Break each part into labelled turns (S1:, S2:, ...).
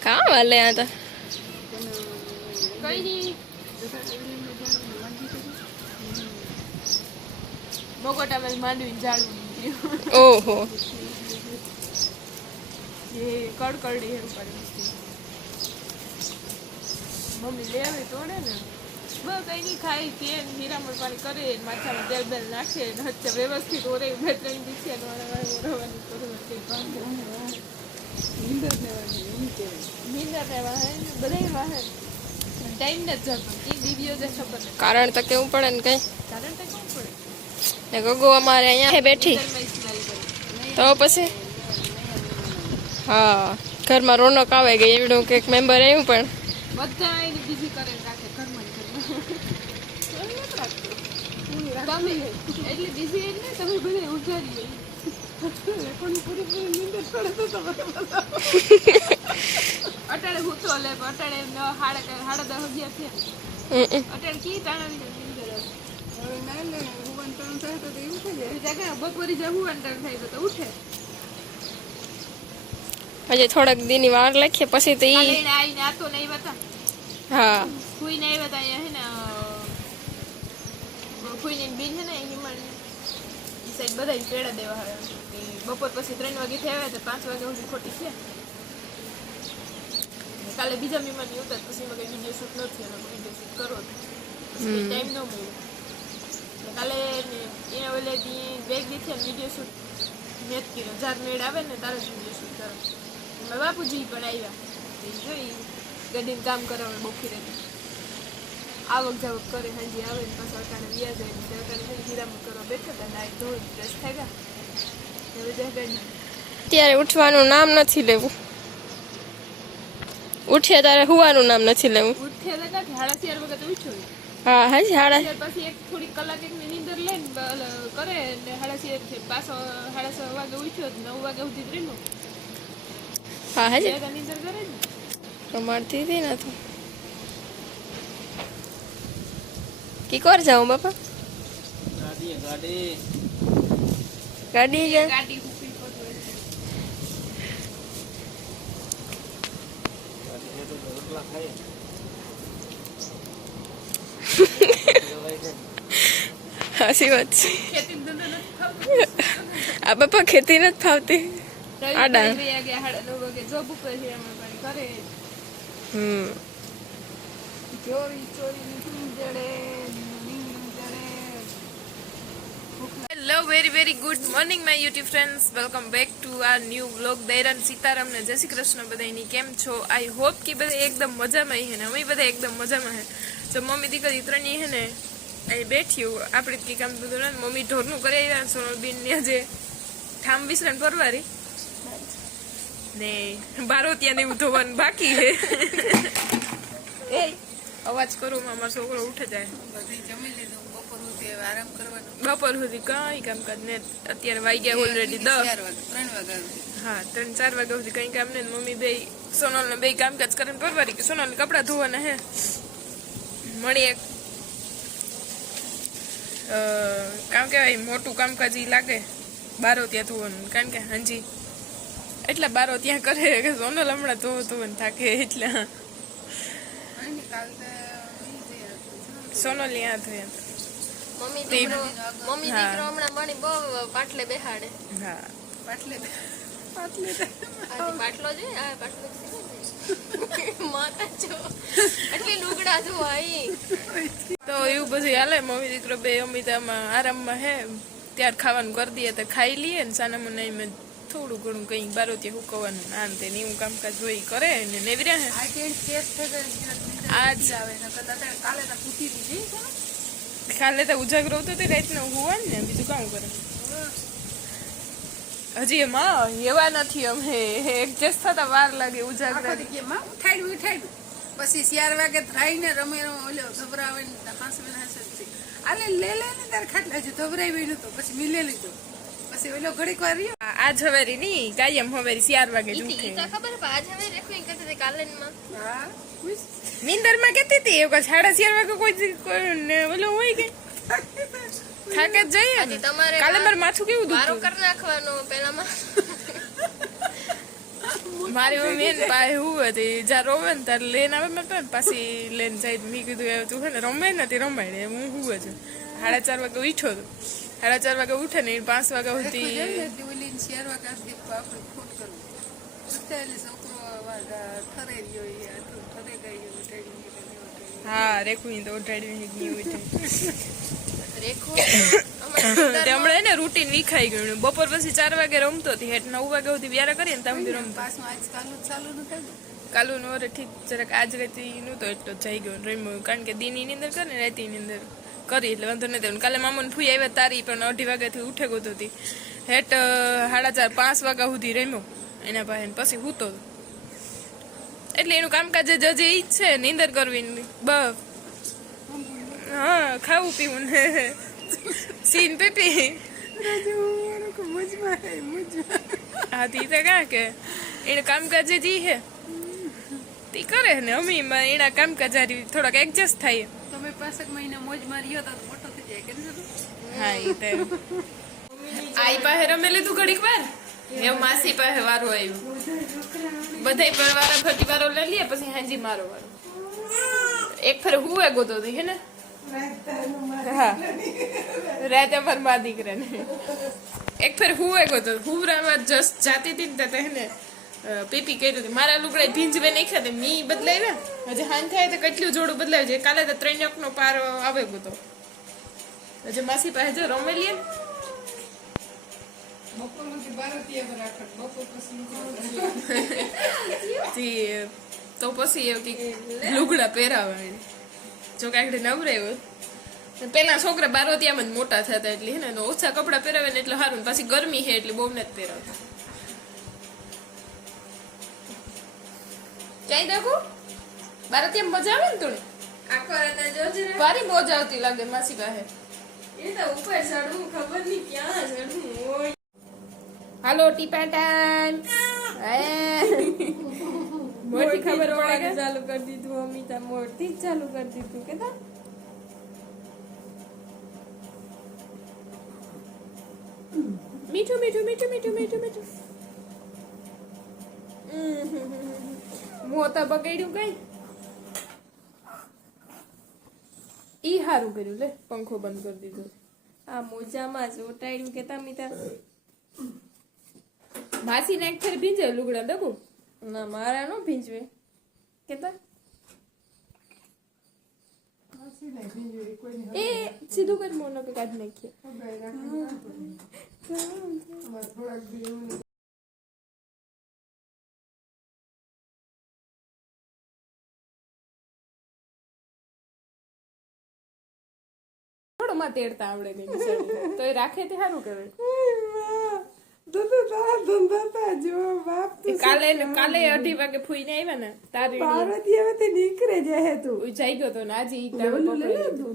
S1: કામ વાલે આ તો ઓહો
S2: કડકડી હેર મમ્મી લે આવે તોડે ને બસ કઈ નહીં ખાઈ કે હીરામણ પાણી કરે માથામાં તેલ બેલ નાખે હચ્ચે વ્યવસ્થિત ઓરે બે ત્રણ દિવસે ઓરવાની કરવું કે કાંધો નીંદર ને વાહે ને બધાય વાહે ટાઈમ ને જ જતો કે દીદીઓ જે ખબર નથી
S1: કારણ તો કેવું પડે ને કઈ?
S2: કારણ તો કોણ પડે
S1: ને ગગો અમારે અહીંયા હે બેઠી.
S2: ઘરમાં ઇસ્માઈલ કરે
S1: તો પછી? હા, ઘરમાં રોનક આવે ગઈ એવડું કંઈક મેમ્બર આવ્યું પણ.
S2: બધા એને બીજી કરે ને રાખે ઘરમાં ને ઘરમાં તમે એટલે બીજી એટલે તમે બધા ઉજારી અટાણે હું તો લે અટાણે ન- હાડા હાડા દસ અગિયાર થયા.
S1: હમ,
S2: અટાણે કી તાણાની નીંદર હતી. બીજા કાંઈ જે હું અંતર થાય તો ઉઠે.
S1: હજી થોડાક દીની વાર લખીએ પછી તો ઈ
S2: એને આવીને આતો નહીં બતા
S1: હા.
S2: ફૂઈને આવ્યા હતા અહીંયા હે ને ફૂઈને બેન છે ને હિમાણી એ સાઈડ બધા પેડા દેવા આવે બપોર પછી ત્રણ વાગે થયા તો પાંચ વાગ્યા સુધી ખોટી થયા. કાલે બીજા મહેમાન ઉતર પછી એમાં કઈ વીડિયો શૂટ નથી અને વીડિયો શૂટ કરો પછી ટાઈમ ન મળ્યો. કાલે ને એના વેલે બેગ દીધી અને વીડિયો શૂટ મેં કર્યો. જાર મેળ આવે ને તારે જ વીડિયો શૂટ કરો. બાપુજી પણ આવ્યા. જોઈ ગડીને કામ કરાવે બોખી રહેતી આવક જાવક કરે હાજી આવે ને પાછા અટાણે વ્યાજ જાય ત્યાં અટાણે હીરામણ કરવા બેઠા હતા નાઈ ધોઈ ફ્રેશ થઈ ગયા. હવે જગ્યા
S1: ત્યારે ઉઠવાનું નામ નથી લેવું. ઉઠીએ ત્યારે હુવાનું નામ નથી લેવું.
S2: ઉઠીએ તો કે હાડા ચાર વખત ઉઠ્યો
S1: હા હા હાડા.
S2: પછી એક થોડી કલાક એક નીંદર લે ને કરે ને હાડા ચાર પાછો હાડા છ વાગે ઉઠ્યો નવ વાગે સુધી જ રહ્યો
S1: હા હાજી.
S2: ત્યાં નીંદર કરે ને.
S1: રમાડતી હતી
S2: પકડે
S3: ગાડી છે તો રોટલા ખાઈએ
S1: હાસી વાત છે. આ બાપા ખેતી નથી ફાવતી. આડા. હમ.
S2: ચોરી ચોરી hello very very good morning my YouTube friends welcome back to our new blog દૈરાન Sitaram ને જય શ્રી કૃષ્ણ બધાની કેમ છો? આઈ હોપ કે બધા એકદમ મજામાં હે ને? અમે બધા એકદમ મજામાં હે. જો મમ્મી દીકરી ત્રણની હે ને અહીં બેઠ્યું આપણે કંઈ કામ બધું ને મમ્મી ઢોરનું કરી આવ્યા સોનલબીન ને જે ઠામ બિસરાને ફરવારી ને બારો ત્યાં એવું ધોવાનું બાકી હે. એ અવાજ કરો મારો છોકરો ઉઠે જાય. બપોર સુધી કઈ કામકાજ ને અત્યારે વાગ્યા ઓલરેડી દસ હા ત્રણ ચાર વાગ્યા સુધી કઈ કામ ને મમ્મી બે સોનલ ને બે કામકાજ કરે પરવારી કે સોનલ કપડા ધોવાના હે. મળી એક કામ કેવાય મોટું કામકાજ એ લાગે. બારો ત્યાં ધોવાનું. કારણ કે હાંજી એટલે બારો ત્યાં કરે કે સોનલ હમણાં ધો ધોવાનું થાકે એટલે સોનલ ત્યાં ધોયા
S1: મમ્મી
S2: દીકરો-
S1: મમ્મી દીકરો હમણાં મણી બહુ પાટલે બેહાડે.
S2: હા
S1: આજે પાટલો જોઈએ આ પાટલો
S2: તો એવું બધું હાલે મમ્મી દીકરો બે અમિતામાં આરામમાં હે ત્યાર ખાવાનું કરી દઈએ તો ખાઈ લઈએ ને સાનામાં મને એમ થોડું ઘણું કઈ બારો ત્યાં હુકવવાનું આમ તે એવું કામકાજ હોય ઈ કરે ને નેવર્યા હે. આજ કાલે તો ઉજાગરો હતો તે રાતનો હુવાનું ને બીજું કામ કરે. હજી એમાં એવા નથી અમે. એડજસ્ટ થતા વાર લાગે ઉજાગરા
S4: પછી ચાર વાગે થઈને રમે ઓલો ગભરાવે ને ને હાંસવે આલે લે લે ને તાર ખાટલા જો ગભરાઈ તો પછી મિલે લીધો. પછી ઓલો ઘડીક વાર રહ્યો.
S2: આજ હવેરી ની કાયમ હવેરી ચાર વાગે જ ઉઠે
S1: તો ખબર પણ આજ હવે રેખું કરતી હતી કાલેનમાં.
S4: હા?
S2: નીંદરમાં કેતી હતી? એવું સાડા ચાર વાગે કોઈ ને ઓલું હોય કે? થાકે જ જઈએ
S1: હજી તમારે
S2: કાલે મારું માથું કેવું
S1: વારો
S2: દુખતું?
S1: કરી નાખવાનો પેલામાં
S2: મારી મમ્મી એને પાસે હું હતી જ્યાં રોવે ને ત્યારે લઈને આવે મેં પાછી લઈને જાય. મેં કીધું તું છે ને રમાય નથી રમાય હું હું છું સાડા ચાર વાગે ઉઠ્યો હતો સાડા ચાર વાગે ઉઠે ને પાંચ વાગ્યા સુધી હા રેખું તો હમણાં એને રૂટીન વિખાઈ ગયું બપોર પછી ચાર વાગે રમતો હતી હેઠ નવ વાગ્યા સુધી વ્યારા કરીએ ને તમે સુધી રમતો. કાલુ નો ઠીક જરાક આજ રેતી નું તો એટલો જઈ ગયો ને રમ્યો કારણ કે દિનની ની અંદર કરે ને રાતી ની અંદર. કરી એટલે વાંધો નહીં આવ્યો. કાલે મામા ફૂઈ આવ્યા તારી પણ અઢી વાગ્યાથી ઉઠે ગોતો હતી. હેઠ સાડા ચાર પાંચ વાગ્યા સુધી રમ્યો. એના પાસે પછી હૂતો. એટલે એનું કામકાજ જ હજી ઈ જ છે નીંદર કરવી બસ. હા ખાવું પીવું ને. સીન પીપી.
S4: હે
S2: તી તો કાં કે? એને કામકાજ જ ઈ હે તી કરે ને અમે એના કામકાજ થોડાક એડજસ્ટ થાય આઈ પાસે રમે લીધું ઘડીક વાર? માસી પાસે વારો આવ્યો. બધાય પર વારા ફરતી વારો લઈ લઈએ પછી હાજી મારો વારો. એક ફેર હું એ ગોતો હે ને? હા. રાતે અમાર મા દીકરાને. એક ફેર હું એ ગોતો હું હુવરામાં જસ્ટ જાતી હતી ને તો એને પીપી કર્યું હતું. મારા લુગડા ભીંજવે નાખ્યા તે મી બદલાવ્યા હજી હાન થાય તો કેટલું જોડું બદલાવ્યું છે કાલે તો ત્રણ નો પાર આવે ગયો હજી માસી પાસે જો રમેલીએ તે તો પછી એવું કે લુગડા પહેરાવે જો કાંઈક નવરાયો પેલા છોકરા બારોતિયામાં જ મોટા થતા એટલે હે ને ઓછા કપડા પહેરાવે ને એટલે સારું પાછી ગરમી છે એટલે બહુ નથી પહેરાવતા. ક્યાંય દેખો? કેમ મજા આવે ને તું
S1: આખો રાત જોજે
S2: ભારી મોજ આવતી લાગે માસી પાસે.
S1: એ તો ઉપર ચડવું ખબર નહીં ક્યાં ચડવું હોય.
S2: હાલો ટીપા ટાઈમ મોટી ખબર પડે
S1: ચાલુ કરી દીધું અમિતા મોરથી જ ચાલુ કરી દીધું કે તા?
S2: મીઠું મીઠું મીઠું મીઠું મીઠું. મીઠું મોતા બગાડ્યું કઈ? ઈ હારું કર્યું લે પંખો બંધ કરી દીધો.
S1: આ મોજામાં જ ઓટાડ્યું કેતા મીતા
S2: માસી ને એક ફેર ભીંજે લુગડા ડબુ?
S1: ના મારા નો ભીંજવે. કેતા?
S2: એ સીધું કરી મોનો કે કાઢી નાખીએ. થોડું માં તેડતા આવડે નહીં તો એ રાખે તે સારું કરે
S1: જો બાપ
S2: તે કાલે કાલે અઢી વાગે ફૂઈને આવ્યા ને તારી
S1: પાર્વતી હવે તે નીકળે જાય તું.
S2: જઈ ગયો તો ને આજે ઈ ટાઈમે પકડાઈ ગયો.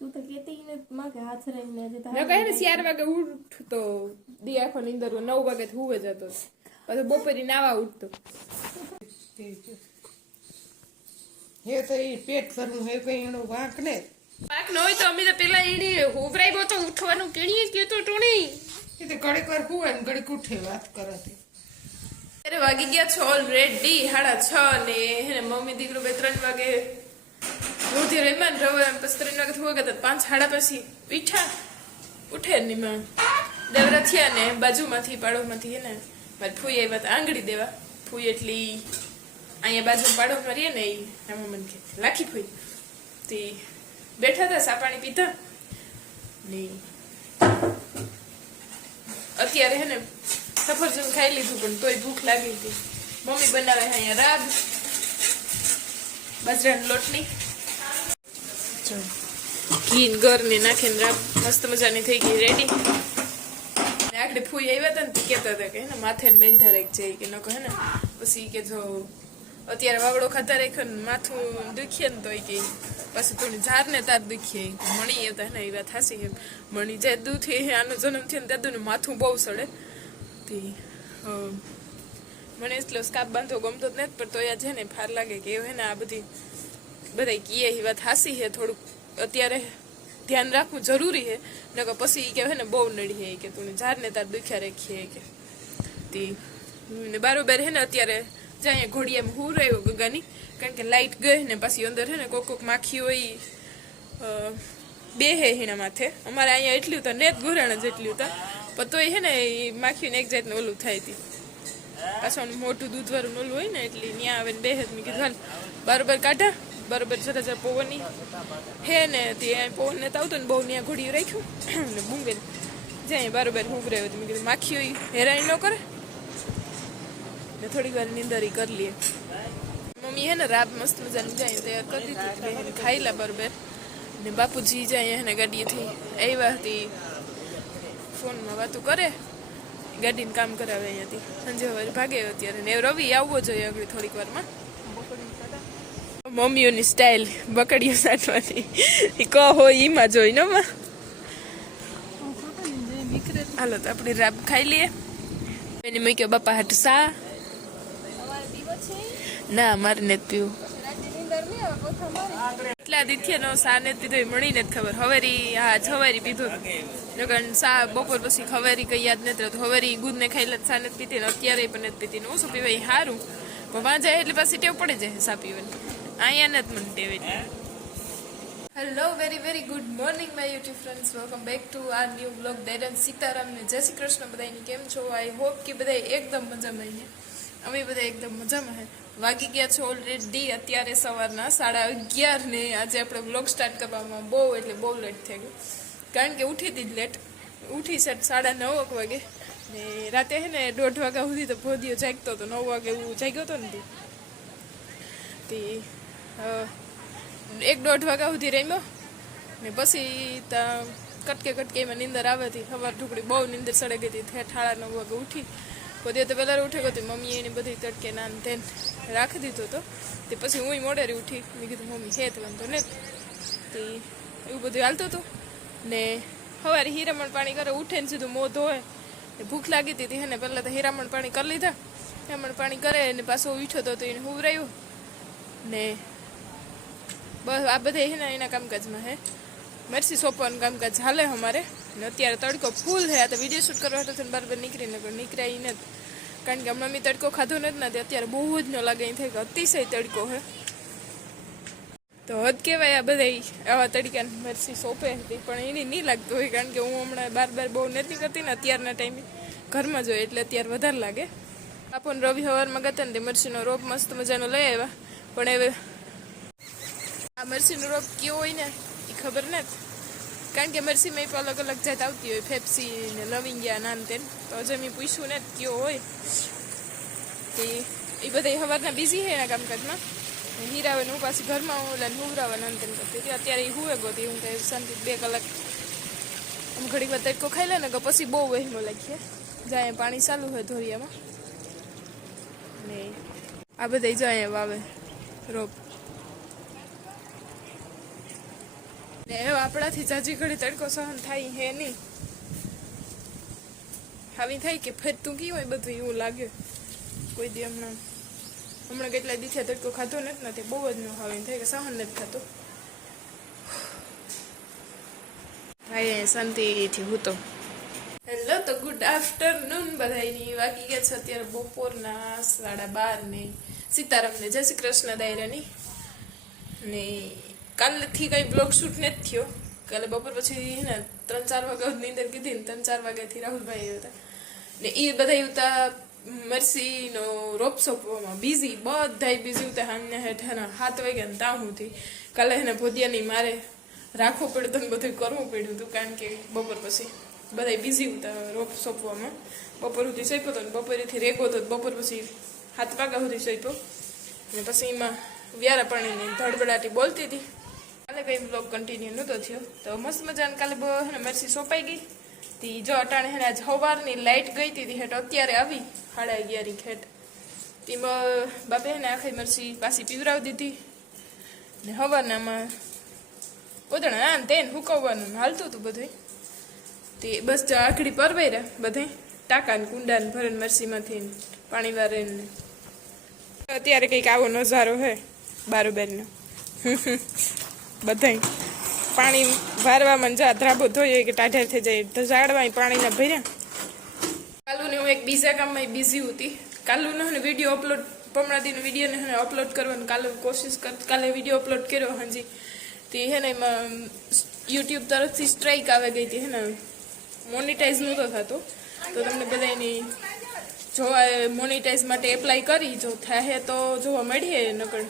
S1: તું તો કેતી ને માં કે હાથ રહીને આજે
S2: કહે ને ચાર વાગે ઉઠતો દી આખો નીંદર નવ વાગે હુવે જતો. પછી બપોરે નાવા ઉઠતો.
S5: હે તો એ પેટ કરવું હે કઈ એનો વાંક ને?
S2: પાક ન હોય તો અમે તો પેલા એને હોવરાઈ તો ઉઠવાનું. કેણીએ ગયો તો ટોણી.
S5: એ તો ઘડીક વાર હું ને ઘડીક ઉઠે વાત કરતી અરે
S2: ત્યારે વાગી ગયા છો ઓલરેડી સાડા છ ને એને મમ્મી દીકરો બે ત્રણ વાગે રોધી રહેમાન રવે પછી ત્રણ વાગે થવા ગયા પાંચ સાડા પછી ઉઠ્યા. ઉઠે ને માં દેવરા થયા ને બાજુમાંથી પાડોમાંથી એને મારે મારી ફૂઈ આવ્યા હતા આંગળી દેવા. ફૂઈ એટલી અહીંયા બાજુ પાડોમાં રહીએ ને એ એમાં મને કે લાખી ફૂઈ. તે બેઠા હતા સા પાણી પીતા? ને અત્યારે હે ને સફરજન ખાઈ લીધું પણ તોય ભૂખ લાગી હતી. મમ્મી બનાવે અહીંયા રાગ બાજરાના લોટની. ઘી ને ગર ને નાખીને રાબ મસ્ત મજાની થઈ ગઈ રેડી આગળ ફૂઈ આવ્યા હતા ને કેતા કહેતા હતા કે હે ને માથે ને બાંધા રાખ જાય કે ન કહે ને. પછી કે જો અત્યારે વાવડો ખાતા રાખ્યો માથું દુખીએ ને તો એ કે પછી થોડી ઝાર ને તાર દુખીએ મણી એ ને, એ વાત હાસી એમ મણી જે દૂધી આનો જન્મ થયો ને ત્યાં માથું બહુ સડે. તે મને એટલો સ્કાપ બાંધવો ગમતો જ નથી, પણ તો છે ને ફાર લાગે કે એવું હે ને આ બધી બધા કીએ એ વાત હાસી છે. થોડુંક અત્યારે ધ્યાન રાખવું જરૂરી છે. નકર પછી એ કે હે ને બહુ નડી હે કે તું ઝાર ને તાર દુખ્યા રાખીએ કે. તે બારોબાર હે ને અત્યારે જાય ઘોડિયામાં હું રહ્યો ગગાની. કારણ કે લાઇટ ગઈ ને પાછી અંદર હે ને કોક કોક માખી હોય અ, બે હે એના માથે. અમારે અહીંયા એટલી હતા નેત જ એટલું હતા. પણ તોય હે ને એ માખીને એક જાતનું ઓલું થાય હતી પાછું મોટું દૂધવાળું ઓલું હોય ને એટલે ત્યાં આવે ને બે હે મેં કીધું બરોબર કાઢા. બરોબર જરા જરા પવનની. હે ને ત્યાં પવન ને આવતો ને બહુ ત્યાં ઘોડીયું રાખ્યું. ને બુંગેલ જાય બરોબર હું રહ્યો મેં કીધું માખી હોય હેરાન ન કરે. ને થોડીક વાર નીંદર કરી લઈએ. મમ્મી હે ને રાબ મસ્ત મજાની જાય તૈયાર કરી દીધી બેન. ખાઈ લા બરોબર. ને બાપુજી જાય એને ગાડીએથી આવ્યા હતી. ફોનમાં વાતો કરે. ગાડીને કામ કરાવે અહીંયાથી. સંજે હવે ભાગે અત્યારે. ને રવિ આવવો જોઈએ આગળ થોડીક વારમાં. મમ્મીઓની સ્ટાઇલ બકડીઓ સાટવાની. કહો હોય એમાં જોઈ ને હાલો તો આપણે રાબ ખાઈ લઈએ. એની મૂક્યો બાપા હટ સા. ના, મારે નથી પીવું. એટલા દીથિયા નો સા ને પીધો મળી નથી ખબર. હવેરી હા છવેરી પીધો. નકર સા બપોર પછી ખવેરી કઈ યાદ નથી રહેતું. હવેરી ગુદ ને ખાઈ સા નથી પીતી ને અત્યારે પણ નથી પીતી. ઓછું પીવાય સારું પણ વાં જાય એટલે પાછી ટેવ પડી જાય સા પીવાની. અહીંયા નથી મને ટેવ એટલે. Hello very very good morning my YouTube friends welcome back to our new blog દૈરન Sitaram જય શ્રી કૃષ્ણ બધાની કેમ છો? આઈ હોપ કે બધા એકદમ મજામાં છે. અમે બધા એકદમ મજામાં વાગી ગયા છે ઓલરેડી અત્યારે સવારના સાડા અગિયાર ને આજે આપણે બ્લોગ સ્ટાર્ટ કરવામાં બહુ એટલે બહુ લેટ થઈ ગયું. કારણ કે ઉઠી હતી જ લેટ ઉઠી છે સાડા નવ વાગે. ને રાતે હે ને દોઢ વાગ્યા સુધી તો ભોદિયો જાગતો હતો. નવ વાગે એવું જાગ્યો હતો ને તે. એક દોઢ વાગ્યા સુધી રમ્યો. ને પછી ત્યાં કટકે કટકે એમાં નીંદર આવે સવાર ઢુકડી બહુ નીંદર સડે ગઈ હતી ઠાળા નવ વાગે ઉઠી. કોઈ તો પહેલાં ઉઠે ગયો મમ્મી એની બધી તડકે નાન તેન રાખી દીધો હતો તે પછી હું મોડેરી ઉઠી. મેં કીધું, મમ્મી છે તો વાંધો ને તે એવું બધું હાલતું હતું. ને સવારે હીરામણ પાણી કરે ઉઠે ને સીધું મોં ધોય ને ભૂખ લાગી હતી હે ને પહેલાં તો હીરામણ પાણી કરી લીધા. હીરામણ પાણી કરે ને પાછો ઉઠ્યો હતો તો એને હુવરાયું ને બસ આ બધા હે ને એના કામકાજમાં હે. મરસી સોંપવાનું કામકાજ હાલે અમારે. ને અત્યારે તડકો ફૂલ છે. આ તો વીડિયો શૂટ કરવા હતો બરાબર નીકળી ને પણ નીકળ્યા ઈ નથી. કારણ કે હમણાં મેં તડકો ખાધો નથી ને અત્યારે બહુ જ ન લાગે એમ થાય કે અતિશય તડકો છે તો હદ કહેવાય આ બધા આવા તડકા મરસી સોંપે હતી પણ એની નહીં લાગતું હોય કારણ કે હું હમણાં બાર બાર બહુ નથી કરતી ને અત્યારના ટાઈમે ઘરમાં જોઈએ એટલે અત્યારે વધારે લાગે. આપણને રવિ હવારમાં ગતા ને તે મરસીનો રોપ મસ્ત મજાનો લઈ આવ્યા. પણ હવે આ મરસીનો રોપ કયો હોય ને એ ખબર નથી. કારણ કે મરસીમાં પણ અલગ અલગ જાત આવતી હોય ફેપ્સી ને લવિંગિયા નાન તેન તો હજુ મેં પૂછ્યું ને, કયો હોય? તે એ બધા સવારના બિઝી છે એના કામકાજમાં. ને હીરાવે હું પાછી ઘરમાં ઓલા હુવરાવા નાન તેન કરતી અત્યારે એ હુવે ગોતી, હું કંઈ શાંતિ બે કલાક આમ ઘડીક વાર તડકો ખાઈ લે ને કે પછી બહુ વહેમો લાગીએ. જાય પાણી ચાલુ હોય ધોરિયામાં. ને આ બધા જાય વાવે રોપ. ને આપણાથી જાજી ઘડી તડકો સહન થાય હે નહીં. આવી થાય કે ફરતું કયું હોય બધું એવું લાગે. કોઈ દી હમણાં હમણાં કેટલા દીથે તડકો ખાધો નથી ને તે બહુ જ ન ખાવી થાય કે સહન નથી થતો. ભાઈ શાંતિથી હું તો. હેલો તો ગુડ આફ્ટરનૂન બધાની વાગી ગયા છે અત્યારે બપોરના સાડા બાર ને સીતારામને જય શ્રી કૃષ્ણ દાયરાની. ને કાલથી કઈ બ્લોગ શૂટ નથી થયો. કાલે બપોર પછી ને ત્રણ ચાર વાગ્યા નીંદર કીધી ને ત્રણ ચાર વાગ્યાથી રાહુલભાઈ હતા. ને એ બધા હતા મરસીનો રોપ સોંપવામાં બિઝી બધાય બિઝી હતા હેઠ હેના હાથ વાગ્યા ને ત્યાં હું કાલે એને ભોદિયાની મારે રાખવું પડતું ને બધું કરવું પડ્યું હતું કારણ કે બપોર પછી બધા બિઝી હતા રોપ સોંપવામાં બપોર સુધી સોંપ્યો હતો ને બપોરેથી રેગો હતો બપોર પછી હાથ વાગ્યા સુધી સોંપ્યો અને પછી એમાં વ્યારા પાણીની ધડબડાટી બોલતી હતી. કાલે કઈ બ્લોગ કન્ટિન્યુ નહોતો થયો. તો મસ્ત મજાને કાલે હે મરસી સોંપાઈ ગઈ. તી જો અટાણે હે આજ સવારની લાઇટ ગઈ હતી હેઠ અત્યારે આવી સાડા અગિયારી ખેટ તેમાં બાપે હે ને આખી મરસી પાછી પીવરાવી દીધી. ને હવાનામાં ઓદણા આ તેને હુકવવાનું હાલતું હતું બધું તે બસ જો આખડી પરવાઈ રહ્યા બધે કુંડા ને ભરણ મરસીમાંથી પાણી વારે ને અત્યારે કંઈક આવો નજારો હે, બારોબારનો. બધાય પાણી વારવામાં જા ધ્રાબો ધોઈએ કે ટાઢેર થઈ જાય. તો ઝાડમાં પાણીના ભર્યા. કાલુને હું એક બીજા કામમાં બિઝી હતી. કાલુનો ને વીડિયો અપલોડ પમણાદીનો વિડીયોને હે અપલોડ કરવાનો કાલે કોશિશ કર, કાલે વીડિયો અપલોડ કર્યો હાજી. તે હે ને એમાં યુટ્યુબ તરફથી સ્ટ્રાઇક આવી ગઈ હતી હે ને. મોનિટાઈઝ નહોતો થતો. તો તમને બધા એની જોવા મોનિટાઈઝ માટે એપ્લાય કરી. જો થાય તો જોવા મળીએ નકર.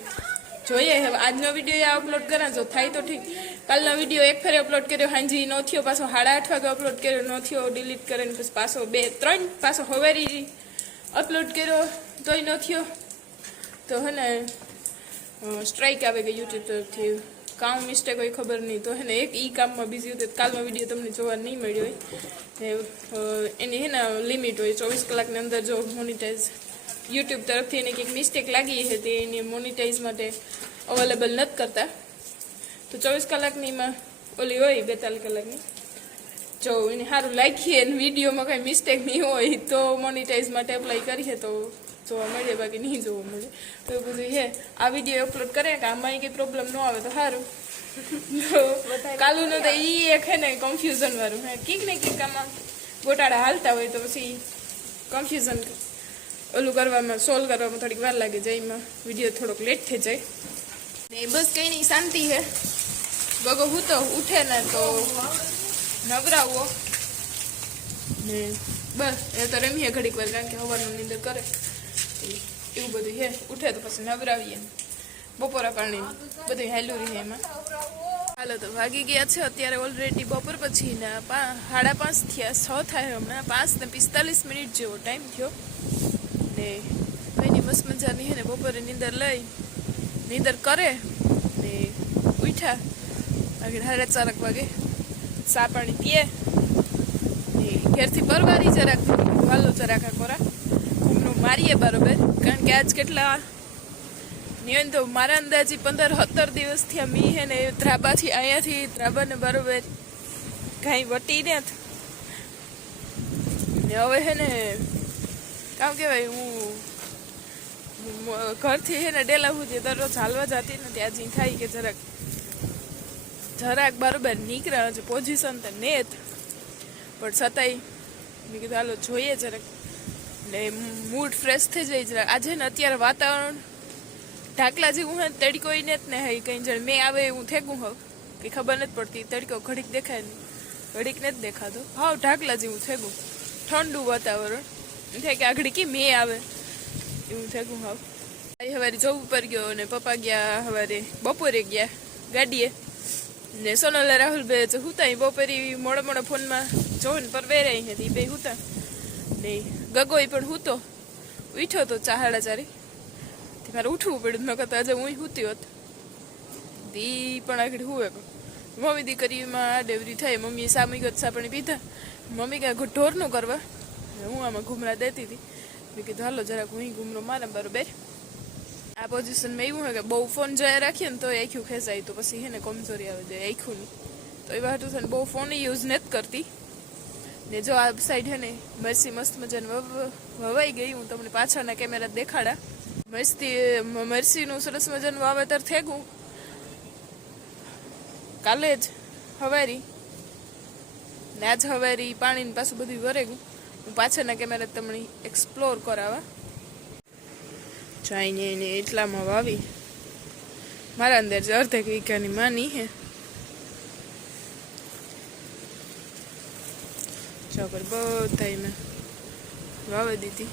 S2: જોઈએ. હવે આજનો વીડિયો અપલોડ કરા, જો થાય તો ઠીક. કાલનો વીડિયો એક ફેરે અપલોડ કર્યો, હાંજી નો થયો, પાછો સાડા આઠ વાગે અપલોડ કર્યો, નો થયો ડિલીટ કરીને પછી પાછો બે, ત્રણ, પાછો હવેરી અપલોડ કર્યો, તોય ન થયો. તો હે ને સ્ટ્રાઇક આવે કે યુટ્યુબ તરફથી. કામ મિસ્ટેક હોય ખબર નહીં. તો હે ને, એક ઈ કામમાં બિઝી હતું. કાલનો વીડિયો તમને જોવા નહીં મળ્યો હોય. એની હે ને લિમિટ હોય ચોવીસ કલાકની અંદર જો મોનિટાઈઝ યુટ્યુબ તરફથી એને કંઈક મિસ્ટેક લાગી હતી એને મોનિટાઈઝ માટે અવેલેબલ નથી કરતા. તો ચોવીસ કલાકનીમાં ઓલી હોય બેતાલીસ કલાકની. જો એને સારું લાગીએ અને વિડીયોમાં કાંઈ મિસ્ટેક નહીં હોય તો મોનિટાઈઝ માટે એપ્લાય કરીએ તો જોવા મળે બાકી નહીં જોવા મળે. તો બધું હે આ વીડિયો અપલોડ કરે કે આમાં કંઈ પ્રોબ્લેમ ન આવે તો સારું. કાલુનું તો ઈ એક હે ને કન્ફ્યુઝન વાળું. હે કીક ને કીક આમાં ગોટાળા હાલતા હોય તો પછી કન્ફ્યુઝન ઓલું કરવામાં સોલ્વ કરવામાં થોડીક વાર લાગે જાય, એમાં વીડિયો થોડોક લેટ થઈ જાય. ને બસ કંઈ નહીં શાંતિ છે બગો હું તો ઉઠે ને તો નવરાવો. ને બસ, એ તો રમીએ ઘડીક વાર, કારણ કે હવાનું નીંદર કરે. એવું બધું હે. ઉઠે તો પછી નવરાવીએ. બપોરા પાણી બધું હેલું રહે એમાં. હાલો તો વાગી ગયા છે, અત્યારે ઓલરેડી બપોર પછી ને સાડા પાંચ થયા, છ થાય હમણાં. પાંચ ને પિસ્તાલીસ મિનિટ જેવો ટાઈમ થયો. ને કંઈની મસ્ત મજાની હે ને બપોરે નીંદર લઈ, નીંદર કરે ને ઉઠ્યા આગળ સાડા ચારક વાગે ચા પાણી પીએ ને ઘેરથી પરવારી જરાક વાલો જરાક કોરા ઘૂમરો મારીએ બરોબર, કારણ કે આજ કેટલા નિયન તો મારા અંદાજી પંદર સત્તર દિવસથી આ મી હે ને ધ્રાબાથી અહીંયાથી ધ્રાબાને બરોબર કાંઈ વટીને જ. ને હવે હે ને કામ કહેવાય, હું ઘરથી હે ને ડેલા સુધી દરરોજ હાલવા જતી નથી. આજે થાય કે જરાક જરાક બરોબર નીકળે છે પોઝિશન તો નેત પણ છતાંય મેં કીધું, હાલો, જોઈએ જરાક. ને મૂડ ફ્રેશ થઈ જાય જરાક. આજે ને અત્યારે વાતાવરણ ઢાકલા જેવું હોય ને, તડકો ને જ ને હે કઈ જણ મેં આવે એવું થેગું હોઉં. કે ખબર નથી પડતી. તડકો ઘડીક દેખાય નહીં ઘડીક જ દેખાતો. હાવ ઢાકલા જેવું થેગું. ઠંડુ વાતાવરણ. થાય કે આગળ કી મે આવે? એવું હાવ ભાઈ સવારે જોબ ઉપર ગયો ને પપ્પા ગયા સવારે બપોરે ગયા ગાડીએ. ને સોનલ રાહુલ બે તો હુતા બપોરે મોડો મોડો ફોનમાં જોઈને પર વેરાઈ હતી બે હુતા. ને ગગોઈ પણ હુતો. ઉઠ્યો તો ચાહાડા ચારી. મારે ઉઠવું પડ્યું મેં કહેતા આજે હું હુતી હોત. દી પણ આગળ હુવે મમ્મી દીકરીમાં ડેવરી થાય, મમ્મીએ સામી ગત સાપણી પીધા. મમ્મી કાંઈ ઢોરનું કરવા. હું આમાં ઘૂમરા દેતી હતી. મેં કીધું, હાલો, જરાક હું ઘૂમરો મારે બરોબર. આ પોઝિશનમાં એવું હોય કે બહુ ફોન જોયા રાખીએ ને તો આખું ખેંચાય. તો પછી હે ને કમજોરી આવે જાય આખું નહીં તો એ વાટું છે બહુ ફોન યુઝ નથી કરતી. ને જો આ સાઈડ હે ને મરસી મસ્ત મજાને વવાઈ ગઈ. હું તમને પાછળના કેમેરા દેખાડા. મસ્તી મરસીનું સરસ મજાનું વાવેતર થેગું. કાલે જ હવારી. ને આજ હવારી પાણીને પાછું બધું વરેગું. હું પાછળના કેમેરા તમને એક્સપ્લોર કરાવવા. જઈને એને એટલામાં વાવી. મારા અંદર જે અર્ધેક વીઘાની માની હે. ચોકર બધા મેં વાવી દીધી.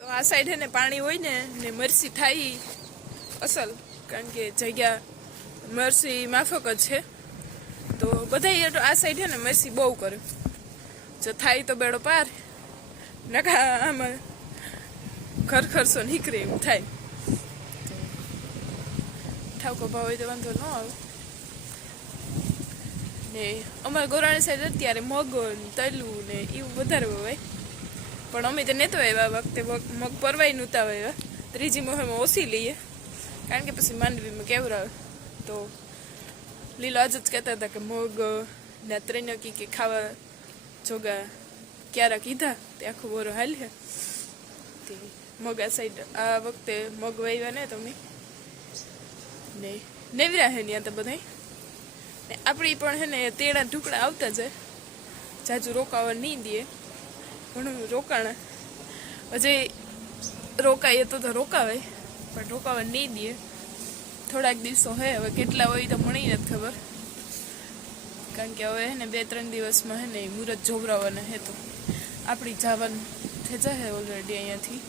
S2: તો આ સાઈડ હે ને પાણી હોય ને ને મરસી થાય અસલ. કારણ કે જગ્યા મરસી માફક જ છે. તો બધા આ સાઈડ છે ને મરસી બહુ કરે. જો થાય તો બેડો પાર. નકા આમાં ઘર નીકળે એવું થાય. ઠાકો ભાવ હોય તો વાંધો ન આવે. ને અમારા ગોરાણી સાઈડ અત્યારે મગ ને તલું ને એવું વધારે હોય. પણ અમે તો નહોતો આવ્યા વખતે. મગ- પરવાઈ નહોતા આવ્યા. ત્રીજી મોહમાં ઓછી લઈએ. કારણ કે પછી માંડવીમાં કેવરાવે. તો લીલો આજ જ કહેતા હતા કે મગ ને ત્રણકી કે ખાવા જોગા ક્યારા કીધા? તે આખું બોરો હાલ્યા તે મગ આ સાઈડ આ વખતે મગ વાવ્યા ને તમે? ને નેવરા હે ત્યાં તો બધાય. ને આપણી પણ હે ને તેડા ટુકડા આવતા જાય. જાજુ રોકાવા નહીં દે. ઘણું રોકાણ. હજી રોકાઈએ તો તો રોકાવે પણ રોકાવા નહીં દે. થોડાક દિવસો હે, હવે કેટલા હોય તો મળી નથી ખબર. કારણ કે હવે ને બે ત્રણ દિવસમાં હે ને મુહૂર્ત જોવરાવાના હે તો આપણી જવાનું થઈ જશે ઓલરેડી અહીંયાથી.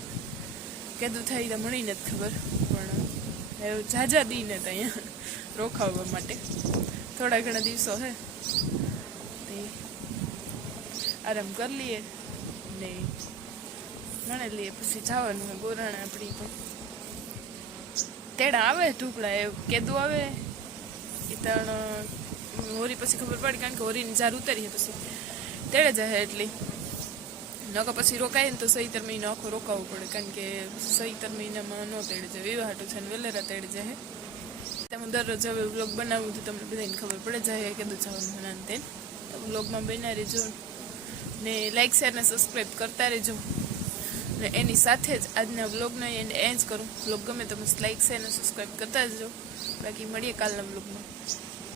S2: કેદું થાય તો મળી નથી ખબર, પણ એવું જાજા દઈને તો અહીંયા રોખાવવા માટે. થોડા ઘણા દિવસો હે. આરામ કરી લઈએ ને ગણી લઈએ, પછી જવાનું હોય બોરાણા આપણી પણ. તેડા આવે ઢુકડા એ કેદું આવે. એ તણ હોરી પછી ખબર પડી કારણ કે હોરીની જાર ઉતારીએ પછી. તેડે જાય એટલી. નકર પછી રોકાય ને તો સહિતર મહિનો આખો રોકાવવું પડે કારણ કે સહિતર મહિનામાં ન તેડે જાય. વિવાહ હાટું છે ને વેલેરા તેડે જાય તમે દરરોજ હવે વ્લોગ બનાવું તો તમને બધાને ખબર પડે જાય કીધું જવાનું તેન તો વ્લોગમાં બના રહેજો ને લાઈક શેર ને સબસ્ક્રાઈબ કરતા રહેજો. ને એની સાથે જ આજના વ્લોગનો એન્ડ એન્જ કરું. વ્લોગ ગમે તો લાઈક શેર ને સબસ્ક્રાઈબ કરતા જો બાકી મળીએ કાલના વ્લોગમાં